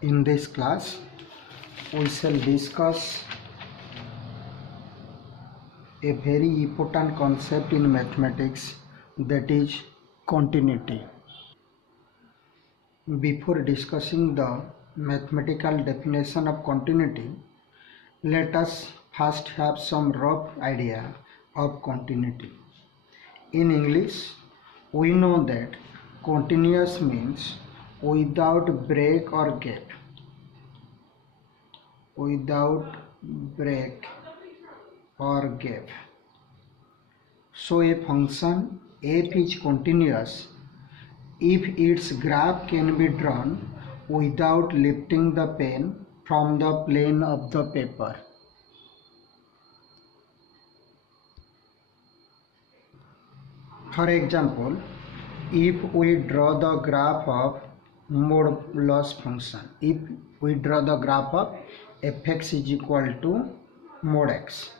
In this class, we shall discuss a very important concept in mathematics, that is continuity. Before discussing the mathematical definition of continuity, let us first have some rough idea of continuity. In English, we know that continuous means without break or gap. Without break or gap. So a function f is continuous if its graph can be drawn without lifting the pen from the plane of the paper. For example, if we draw the graph of modulus function, if we draw the graph of fx is equal to mod x.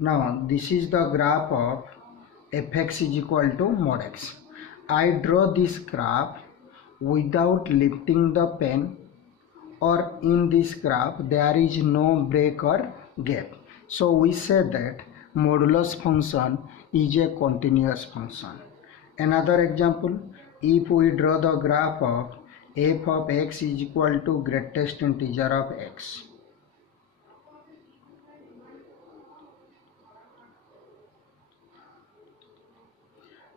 Now this is the graph of fx is equal to mod x. I draw this graph without lifting the pen, or in this graph there is no break or gap. So we say that modulus function is a continuous function. Another example, if we draw the graph of f of x is equal to greatest integer of x.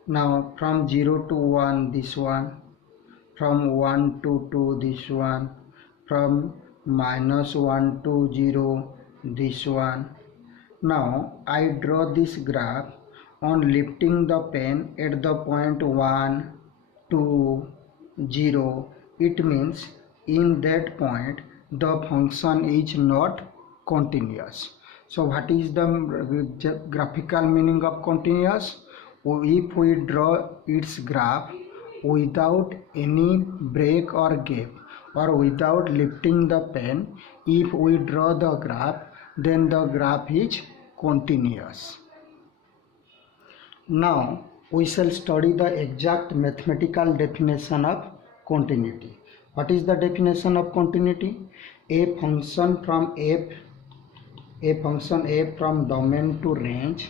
Now from 0 to 1 this one, from 1 to 2 this one, from -1 to 0 this one. Now I draw this graph on lifting the pen at the point 1, 2, 0. It means in that point the function is not continuous. So what is the graphical meaning of continuous? If we draw its graph without any break or gap, or without lifting the pen, if we draw the graph, then the graph is continuous. Now we shall study the exact mathematical definition of continuity. What is the definition of continuity? A function f from domain to range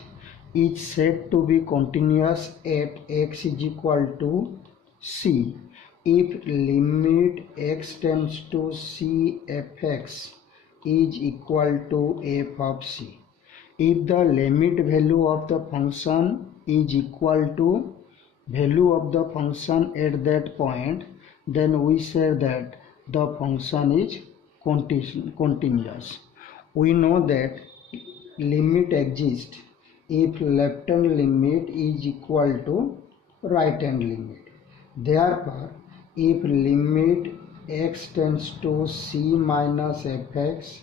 is said to be continuous at x is equal to c if limit x tends to c fx is equal to f of c. If the limit value of the function is equal to value of the function at that point, then we say that the function is continuous. We know that limit exists if left hand limit is equal to right hand limit. Therefore, if limit x tends to c minus fx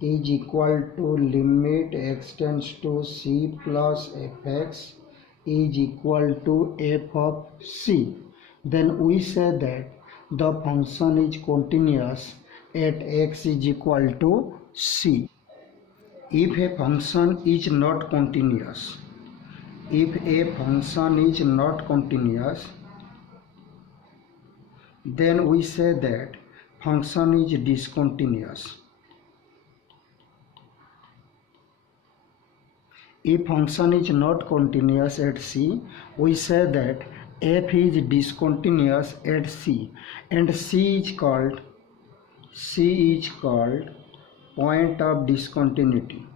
is equal to limit x tends to c plus fx is equal to f of c, then we say that the function is continuous at x is equal to c. If a function is not continuous, then we say that function is discontinuous. If function is not continuous at c, we say that f is discontinuous at c, and c is called point of discontinuity.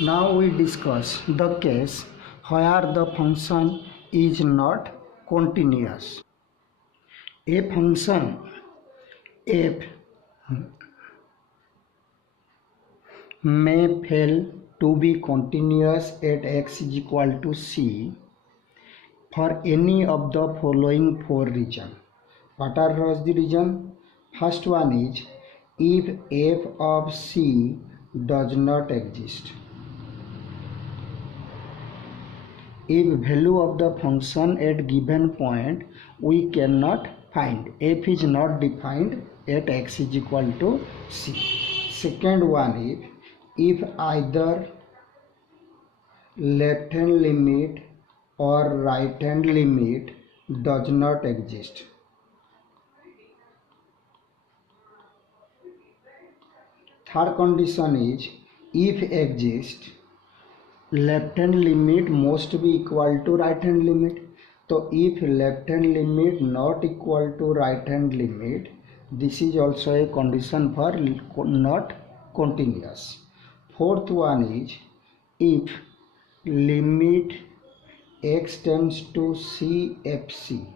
Now we discuss the case where the function is not continuous. A function f may fail to be continuous at x is equal to c for any of the following four reasons. What are the reasons? First one is if f of c does not exist. If value of the function at given point we cannot find, f is not defined at x is equal to c. Second one is if either left hand limit or right hand limit does not exist. Third condition is if exist, left hand limit must be equal to right hand limit. So if left hand limit not equal to right hand limit, this is also a condition for not continuous. Fourth one is if limit x tends to CFC.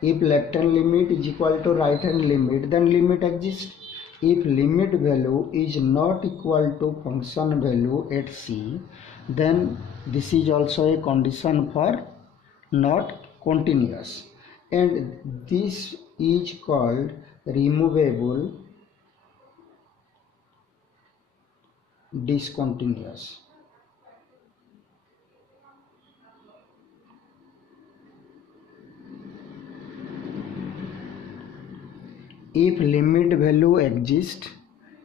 If left hand limit is equal to right hand limit, then limit exists. If limit value is not equal to function value at C, then this is also a condition for not continuous, and this is called removable discontinuous. If limit value exists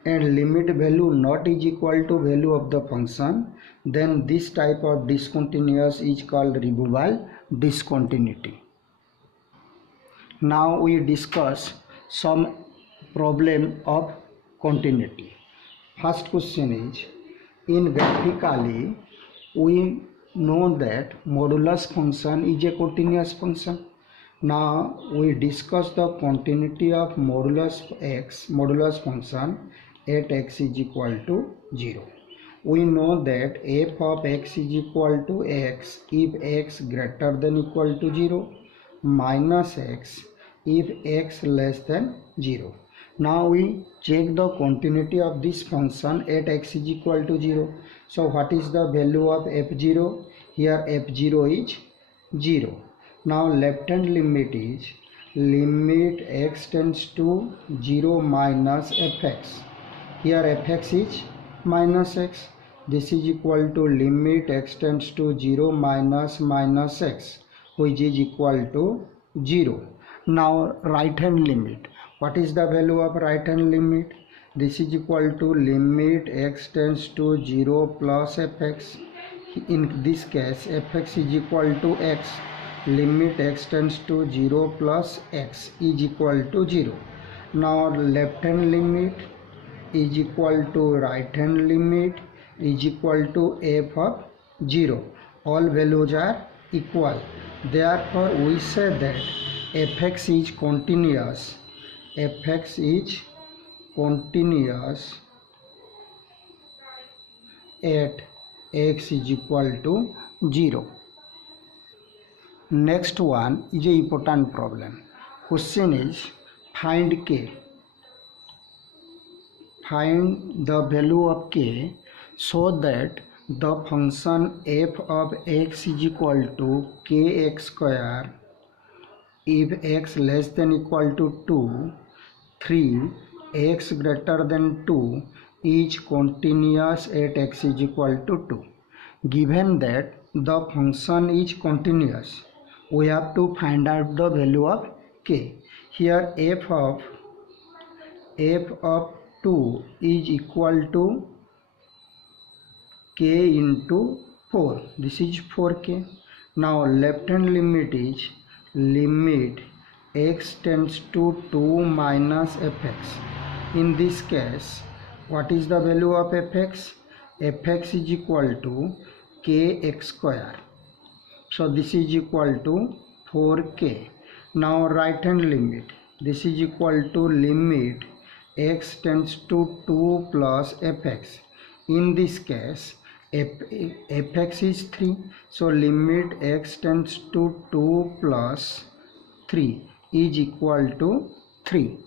and limit value not is equal to value of the function, then this type of discontinuous is called removable discontinuity. Now we discuss some problem of continuity. First question is, in graphically we know that modulus function is a continuous function. Now we discuss the continuity of modulus function at x is equal to 0. We know that f of x is equal to x if x greater than equal to 0, minus x if x less than 0. Now we check the continuity of this function at x is equal to 0. So what is the value of f0? Here f0 is 0. Now left hand limit is limit x tends to 0 minus fx. Here fx is minus x. This is equal to limit x tends to 0 minus x, which is equal to 0. Now right hand limit. What is the value of right hand limit? This is equal to limit x tends to 0 plus fx. In this case fx is equal to x. Limit x tends to 0 plus x is equal to 0. Now left hand limit is equal to right hand limit is equal to f of 0. All values are equal. Therefore we say that fx is continuous. Fx is continuous at x is equal to 0. Next one is a important problem. Question is find k. Find the value of k so that the function f of x is equal to kx square if x less than equal to 2, 3, x greater than 2 is continuous at x is equal to 2. Given that the function is continuous, we have to find out the value of k. Here f of 2 is equal to k into 4. This is 4k. Now left hand limit is limit x tends to 2 minus fx. In this case, what is the value of fx? Fx is equal to kx square. So this is equal to 4k. Now right hand limit. This is equal to limit x tends to 2 plus fx. In this case, fx is 3. So limit x tends to 2 plus 3 is equal to 3.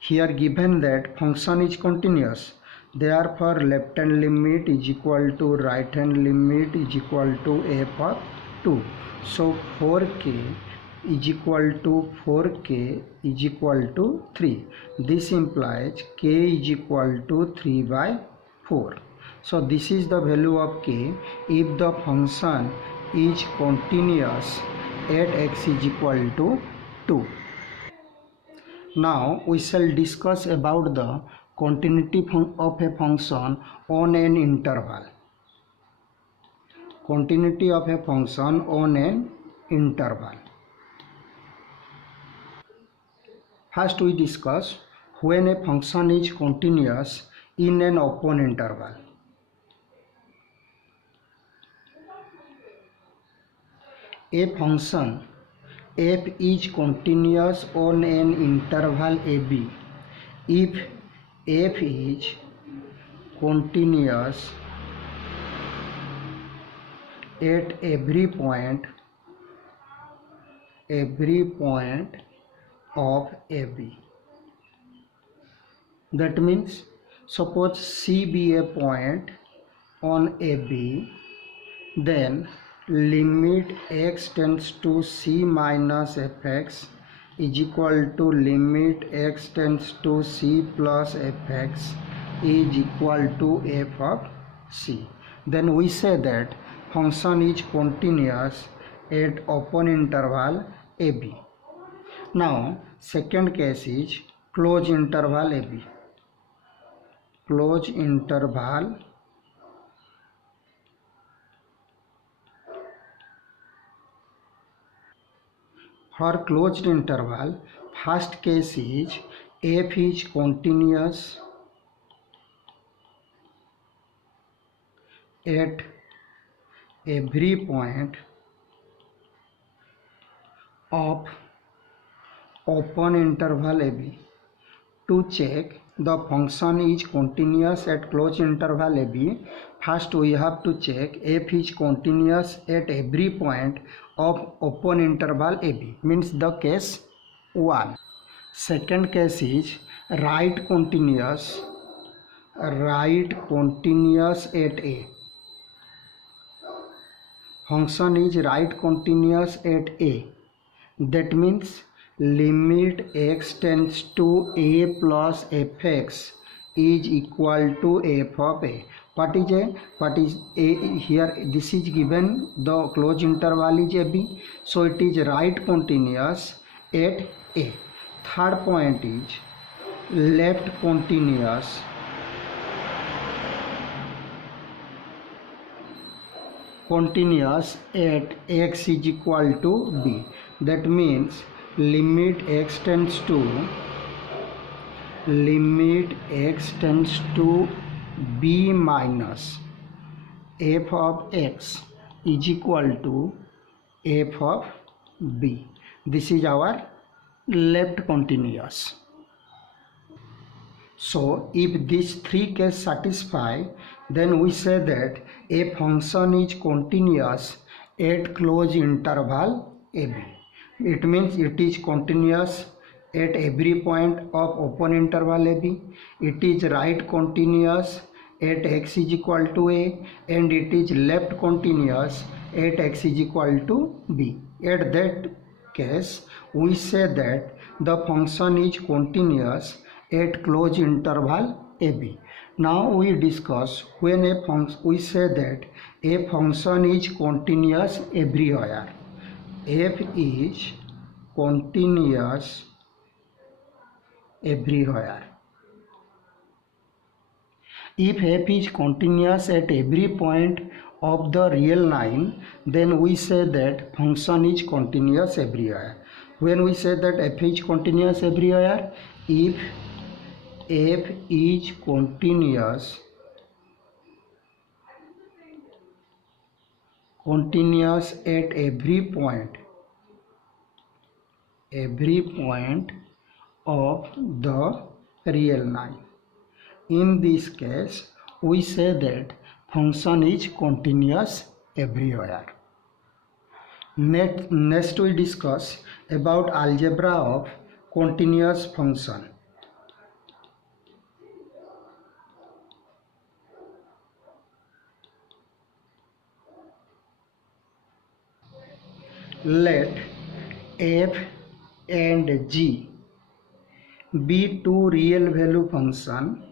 Here given that function is continuous, therefore left hand limit is equal to right hand limit is equal to f of 2. So 4k is equal to 4k is equal to 3. This implies k is equal to 3 by 4. So this is the value of k if the function is continuous at x is equal to 2. Now we shall discuss about the continuity of a function on an interval. continuity of a function on an interval. First we discuss when a function is continuous in an open interval. A function f is continuous on an interval ab if f is continuous at every point of AB. That means suppose C be a point on AB, then limit x tends to C minus fx is equal to limit x tends to C plus fx is equal to f of C. Then we say that function is continuous at open interval AB. Now second case is closed interval AB. Closed interval for closed interval, first case is f is continuous at every point of open interval AB. To check the function is continuous at closed interval AB, first we have to check f is continuous at every point of open interval AB, means the case 1. Second case is right continuous at A. Function is right continuous at A. That means limit x tends to A plus fx is equal to f of A. What is A here? This is given, the closed interval is AB, so it is right continuous at A. Third point is left continuous at x is equal to B. That means limit x tends to B minus f of x is equal to f of B. This is our left continuous. So if these three cases satisfy, then we say that a function is continuous at closed interval AB. It means it is continuous at every point of open interval AB. It is right continuous at x is equal to A, and it is left continuous at x is equal to B. At that case, we say that the function is continuous at closed interval AB. Now we discuss when we say that a function is continuous everywhere. F is continuous everywhere. If f is continuous at every point of the real line, then we say that function is continuous everywhere. When we say that f is continuous everywhere, if f is continuous at every point of the real line. In this case, we say that function is continuous everywhere. Next we discuss about algebra of continuous function. Let f and g be two real value function.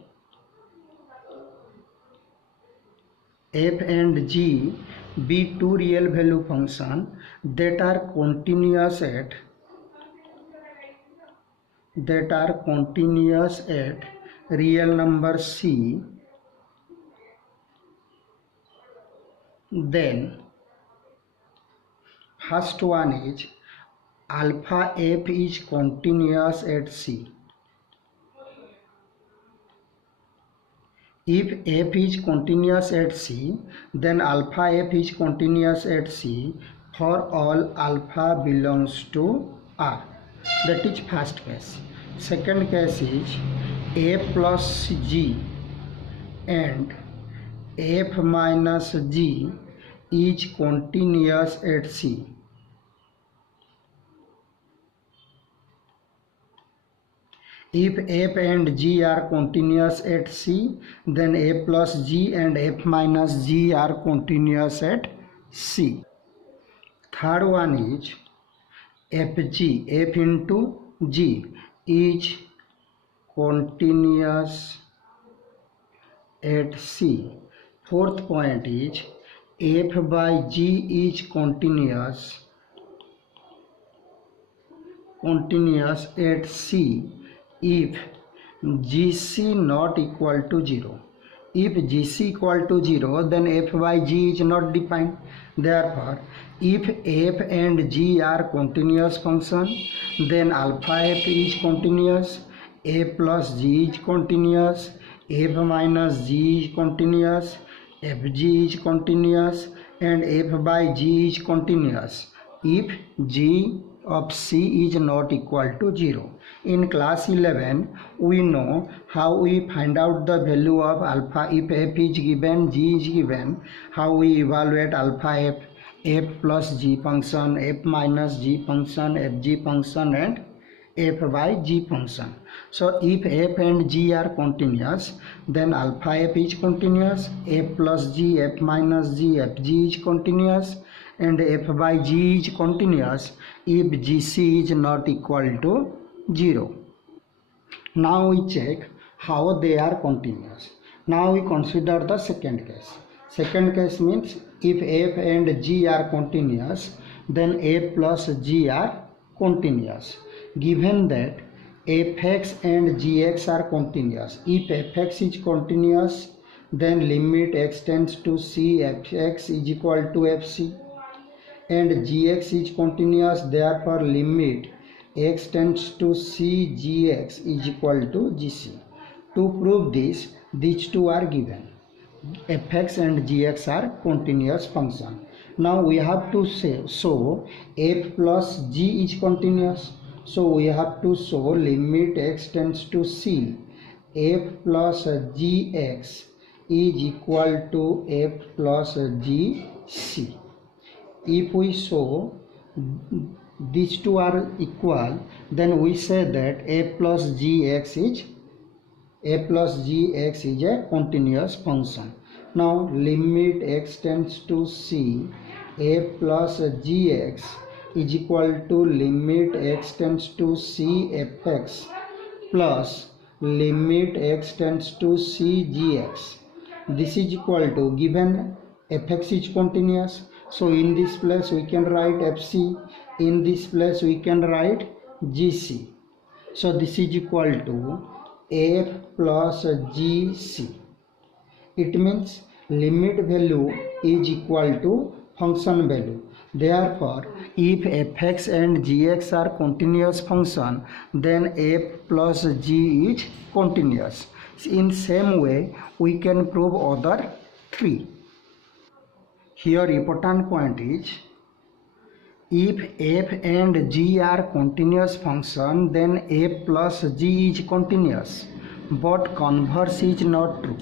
F and g be two real value function that are continuous at real number c, then First one is alpha f is continuous at C. If f is continuous at C, then alpha f is continuous at C for all alpha belongs to R. That is first case. Second case is a plus g and f minus g is continuous at C. If f and g are continuous at C, then a plus g and f minus g are continuous at C. Third one is fg, f into g is continuous at C. Fourth point is f by g is continuous at C if GC not equal to 0. If GC equal to 0, then f by g is not defined. Therefore, if f and g are continuous function, then alpha f is continuous, a plus g is continuous, f minus g is continuous, fg is continuous, and f by g is continuous if g of C is not equal to 0. In class 11, we know how we find out the value of alpha if f is given, g is given, how we evaluate alpha f plus g function, f minus g function, fg function, and f by g function. So if f and g are continuous, then alpha f is continuous, f plus g, f minus g, fg is continuous, and f by g is continuous if gc is not equal to 0. Now we check how they are continuous. Now we consider the second case. Second case means if f and g are continuous, then f plus g are continuous. Given that fx and gx are continuous, if fx is continuous, then limit x tends to c, fx is equal to fc, and gx is continuous, therefore limit x tends to c, gx is equal to gc. To prove this, these two are given. fx and gx are continuous function. Now we have to say, so f plus g is continuous. So we have to show limit x tends to c, f plus gx is equal to f plus gc. If we show these two are equal, then we say that f plus gx is a continuous function. Now limit x tends to c, f plus gx is equal to limit x tends to c fx plus limit x tends to c gx. This is equal to, given fx is continuous, so in this place we can write fc, in this place we can write gc. So this is equal to f plus gc. It means limit value is equal to function value. Therefore, if fx and gx are continuous function, then f plus g is continuous. In same way, we can prove other three. Here important point is, if f and g are continuous function, then f plus g is continuous, but converse is not true.